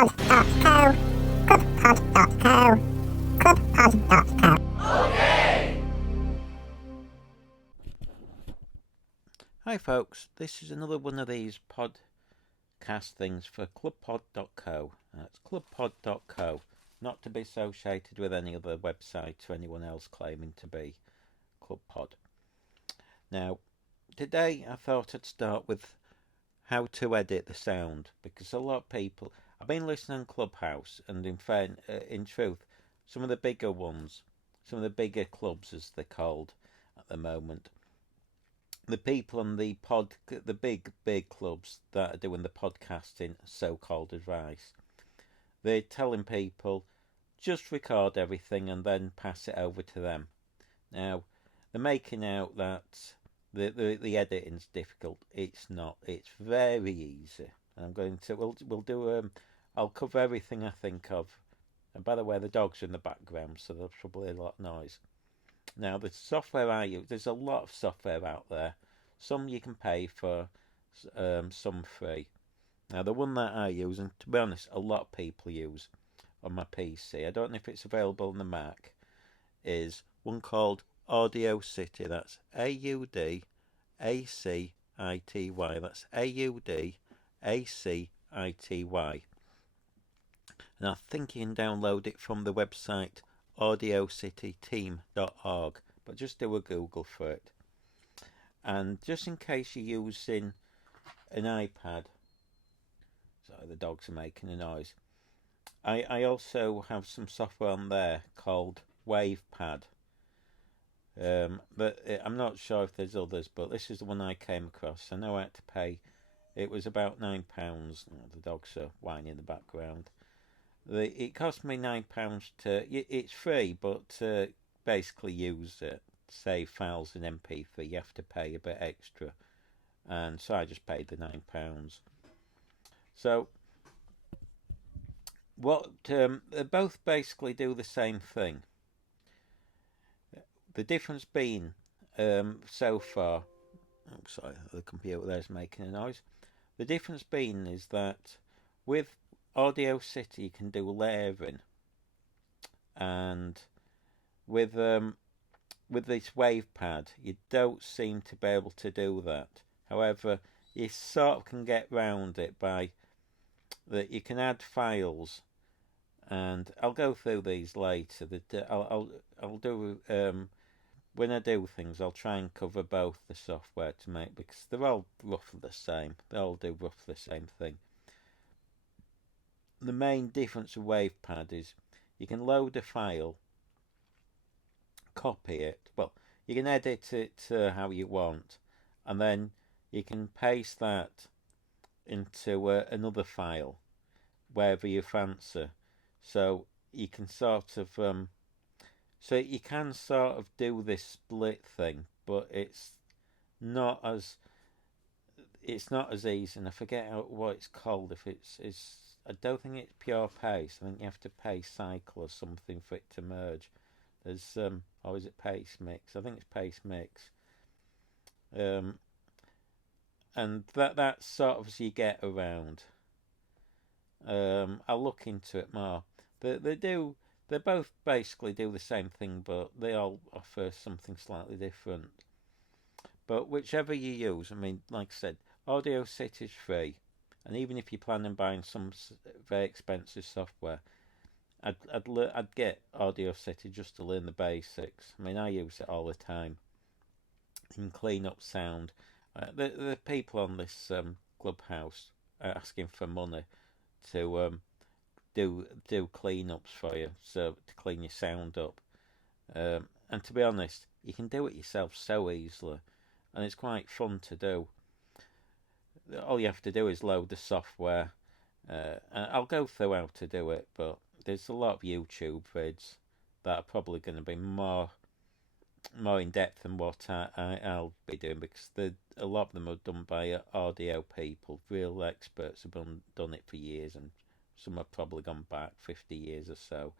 clubpod.co, clubpod.co, clubpod.co. Hi folks, this is another one of these podcast things for clubpod.co. That's clubpod.co, not to be associated with any other website or anyone else claiming to be clubpod. Now, today I thought I'd start with how to edit the sound, because a lot of people, I've been listening on Clubhouse, and in truth, some of the bigger ones, some of the bigger clubs as they're called at the moment, the people on the big clubs that are doing the podcasting so-called advice, they're telling people just record everything and then pass it over to them. Now, they're making out that the editing's difficult. It's not. It's very easy. And we'll do I'll cover everything I think of. And by the way, the dogs are in the background, so there's probably a lot of noise. Now, the software I use, there's a lot of software out there. Some you can pay for, some free. Now, the one that I use, and to be honest, a lot of people use on my PC, I don't know if it's available on the Mac, is one called Audacity. That's Audacity. That's Audacity. And I think you can download it from the website audacity.team.org, but just do a Google for it. And just in case you're using an iPad, sorry, the dogs are making a noise, I also have some software on there called WavePad. But I'm not sure if there's others, but this is the one I came across. I know I had to pay, it was about £9. The dogs are whining in the background. It cost me £9 it's free, but to basically use it, save files in MP3, you have to pay a bit extra. And so I just paid the £9. So, they both basically do the same thing. The difference being, so far, sorry, the computer there's making a noise. The difference being is that with Audacity you can do layering, and with this WavePad you don't seem to be able to do that. However, you sort of can get round it by that you can add files, and I'll go through these later. I'll do when I do things, I'll try and cover both the software to make, because they're all roughly the same. They all do roughly the same thing. The main difference with WavePad is you can load a file, copy it. Well, you can edit it how you want, and then you can paste that into another file wherever you fancy. So you can sort of do this split thing, but it's not as easy. And I forget what it's called. If it's I don't think it's pure paste. I think you have to paste cycle or something for it to merge. There's or is it paste mix? I think it's paste mix. And that's sort of as you get around. I'll look into it more. They both basically do the same thing, but they all offer something slightly different. But whichever you use, I mean, like I said, Audacity is free, and even if you plan on buying some very expensive software, I'd get Audacity just to learn the basics. I mean, I use it all the time. You can clean up sound. The people on this Clubhouse are asking for money to do cleanups for you, so to clean your sound up. And to be honest, you can do it yourself so easily, and it's quite fun to do. All you have to do is load the software. I'll go through how to do it, but there's a lot of YouTube vids that are probably going to be more in depth than what I'll be doing, because a lot of them are done by audio people, real experts have done it for years, and some have probably gone back 50 years or so.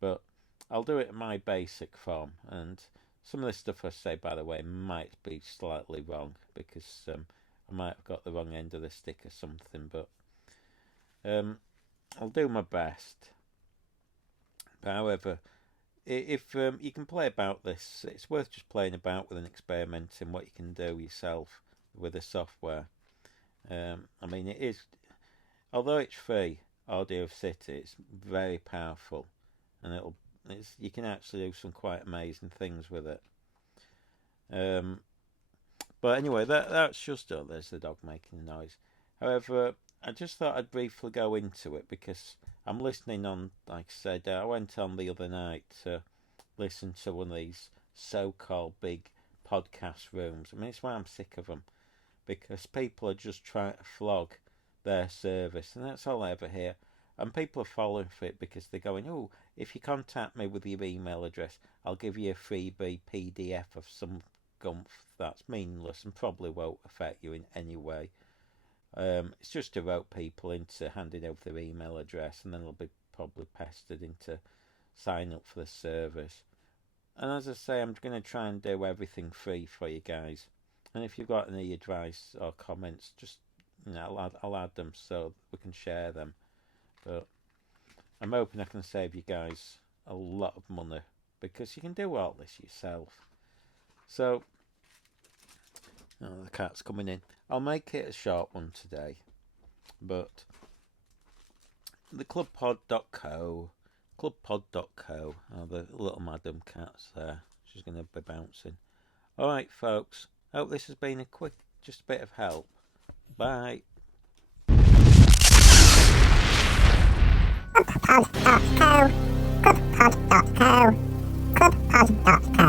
But I'll do it in my basic form, and some of the stuff I say, by the way, might be slightly wrong, because I might have got the wrong end of the stick or something, but I'll do my best. But however, if you can play about this, it's worth just playing about with and experimenting what you can do yourself with the software. I mean, it is, although it's free, Audacity, it's very powerful, and you can actually do some quite amazing things with it. But anyway, that's just oh, there's the dog making a noise. However, I just thought I'd briefly go into it because I'm listening on, like I said, I went on the other night to listen to one of these so-called big podcast rooms. I mean, it's why I'm sick of them, because people are just trying to flog their service, and that's all I ever hear. And people are falling for it because they're going, oh, if you contact me with your email address, I'll give you a freebie PDF of some gumph that's meaningless and probably won't affect you in any way. It's just to rope people into handing over their email address, and then they'll be probably pestered into signing up for the service. And as I say, I'm going to try and do everything free for you guys. And if you've got any advice or comments, just I'll add them so we can share them. But I'm hoping I can save you guys a lot of money, because you can do all this yourself. So, the cat's coming in. I'll make it a short one today, but the clubpod.co, the little madam cat's there. She's going to be bouncing. Alright folks, hope this has been just a bit of help. Bye. clubpod.co, clubpod.co, clubpod.co.